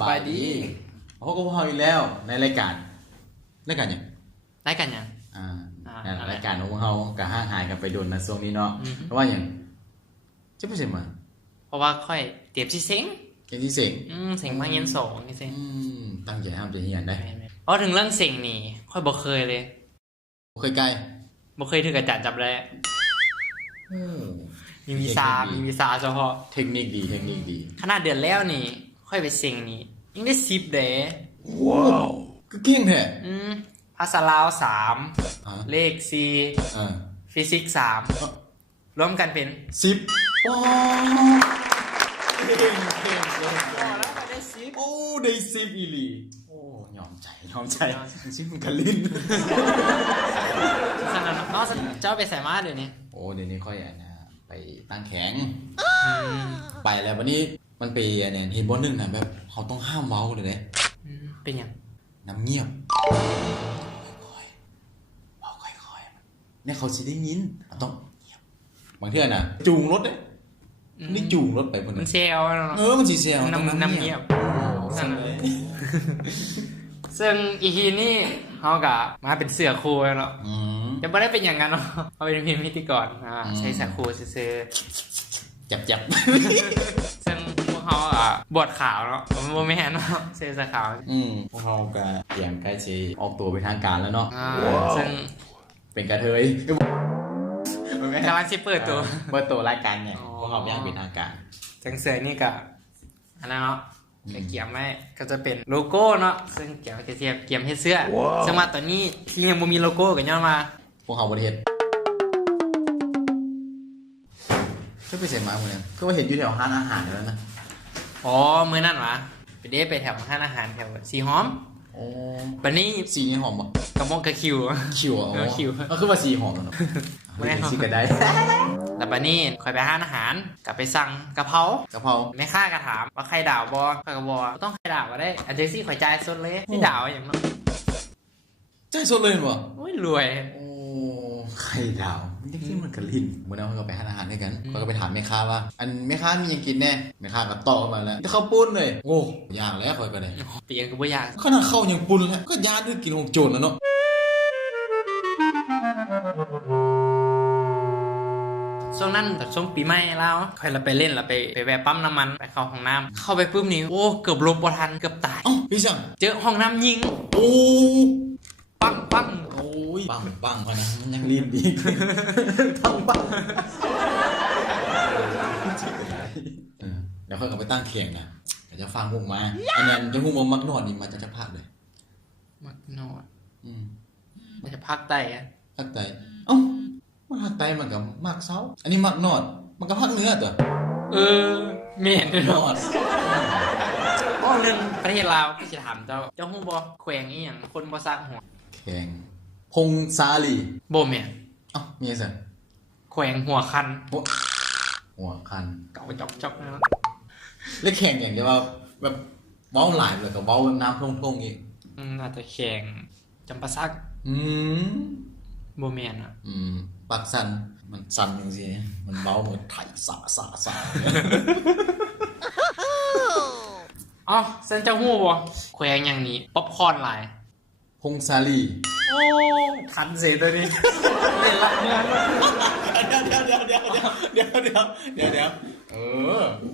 สบายดีพบกับพวกเราอีกแล้วในรายการยังรายการยังรายการของพวกเราก็ห่างหายกันไปโดนนะช่วงนี้เนาะเพราะว่าอย่างจะไม่ใช่มาเพราะว่าค่อยเตรียมที่เซ็งที่เซ็งเซ็งมาเย็นสองนี่เซ็งตั้งใจทำจะเฮียนได้เพราะถึงเรื่องเซ็งนี่ค่อยบ่เคยเลยเคยใกล้บ่เคยถึงกับจัดจับเลยมีวีซ่าเฉพาะเทคนิคดีขนาดเดือนแล้วนี่ค่อยไปเซ็งนี่ยังได้10เด้ว้าวก็เก่งแท้ภาษาลาว3เลข4ฟิสิกส์3รวมกันเป็น10ว้าวเก่งแล้วก็ได้10โอ้ได้10อีหลีโอ้ยอมใจชิมกันลิ้นขนาดน้องเจ้าไปใส่มาเดี๋ยวนี้โอ้เดี๋ยวนี้ค่อยไปตั้งแข็งไปแล้ววันนี้มันไปเนี่ยเห็นบอลนึงนะแบบเขาต้องห้ามเว้าเลยเนี่ยเป็นยังน้ำเงียบค่อยเนี่ยเขาสิได้ยินต้องเงียบบางเทื่อน่ะจูงรถเนี่ยนี่จูงรถไปมันเซลมันสิเซลน้ำเงียบซึ่งอีทีนี่เขากะมาเป็นเสือครูเนาะจะไม่ได้เป็นอย่างนั้นเนาะเขาเป็นพิธีกรใช้เสือครูซื้อจับซึ่งพวกเขาบวชขาวเนาะผมไม่เห็นเนาะเสื้อขาวพวกเขาก็เตรียมใกล้จะออกตัวไปทางการแล้วเนาะซึ่งเป็นกระเทยกำลังจะเปิดตัวรายการเนี่ยพวกเขาอยากเป็นทางการซึ่งเสื้อนี่ก็อันนั้นเนาะเกี่ยมไว้ก็จะเป็นโลโก้เนาะซึ่งเกี่ยวกับเกี่ยมให้เสื้อซึ่งมาตอนนี้ที่ยังไม่มีโลโก้กันย้อนมาพวกเขาประเทศช่วยไปเสียมาเหมือนกันก็ว่าเห็นอยู่แถวห้างอาหารแล้วนะอ๋อเมื่อนั่นวะไปแถวห้างอาหารแถวสีหอมโอ้วันนี้สีนี้หอมป่ะกระมงกระคิวก็คือว่าสีหอมเนาะไม่สีก็ได้แต่วันนี้คอยไปห้างอาหารกลับไปสั่งกะเพราไม่ค่ากระถามว่าใครด่าวบอใครกระบอต้องใครด่าวก็ได้อันเจซี่ข่อยใจสดเลยที่ด่าวอย่างนั้นใจสดเลยป่ะโอ้ยรวยไข่ดาวมันยังกินมันกระลิ่นเมื่อนั้นเราไปหาอาหารด้วยกันเราก็ไปถามแม่ค้าว่าอันแม่ค้ามียังกินแน่แม่ค้าก็ตอบมาแล้วจะเข้าปุ้นเลยโอ้ยากแล้วคอยก็ได้เปลี่ยนก็ไม่ยากขนาดเข้ายังปุ้นแล้วก็ยากด้วยกินของโจรแล้วเนาะช่วงนั้นแต่ช่วงปีใหม่แล้วใครเราไปเล่นเราไปแวะปั๊มน้ำมันไปเข้าห้องน้ำเข้าไปปุ๊บนี่โอ้เกือบลบบ่ทันเกือบตายพี่สั่งเจอห้องน้ำยิงโอ้ปังโอ้ยปังพอนะมันยังรีบดีปังเดี๋ยวค่อยกลับไปตั้งเคียงนะเดี๋ยวจะฟังพวกมาอันนี้จะพูดว่ามักนอดนี่มาจะพักเลยมักนอดมันจะพักไตพักไตมันพักไตมันกับมักเซาอันนี้มักนอดมันก็พักเนื้อตัวเมียนนอดหนึ่งประเทศลาวก็จะถามเจ้าฮู้บ่แขวงอีหยังคนบ่ซักหัวแขวงพงซาลีบ่แม่นมีซั่นแขวงหัวคันเก่าจอกนะแล้วแข่งอย่างเดียวว่าแบบเว้าหลายเลยกับเว้าน้ำท่งๆอีกน่าจะแข่งจำปาซักบ่แม่นปากสั่นมันสั่นจังซี่มันเว้าเหมือนไถสะเส้นเจ้าฮู้บ่แขวงอย่างนี้ป๊อปคอร์นหลายพงซาลีทันเสียตัวนี้เล่นละเนี่ยเดี๋ยว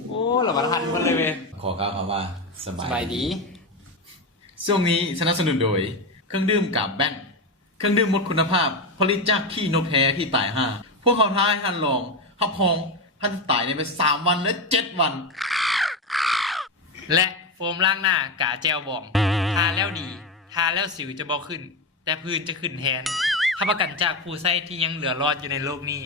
โอ้หลับทันคนเลยเว้ยขอกล่าวคำว่าสบายดีช่วงนี้สนับสนุนโดยเครื่องดื่มกับแบงค์เครื่องดื่มหมดคุณภาพผลิตจากขี้นกแท้ที่ตาย5พวกเขาท้าให้ท่านลองฮับพองท่านตายในไป3วันและ7วันและโฟมล้างหน้ากาเจลบองทาแล้วดีทาแล้วสิวจะบ่ขึ้นแต่พื้นจะขึ้นแทนถ้าประกันจากผู้ใช้ที่ยังเหลือรอดอยู่ในโลกนี้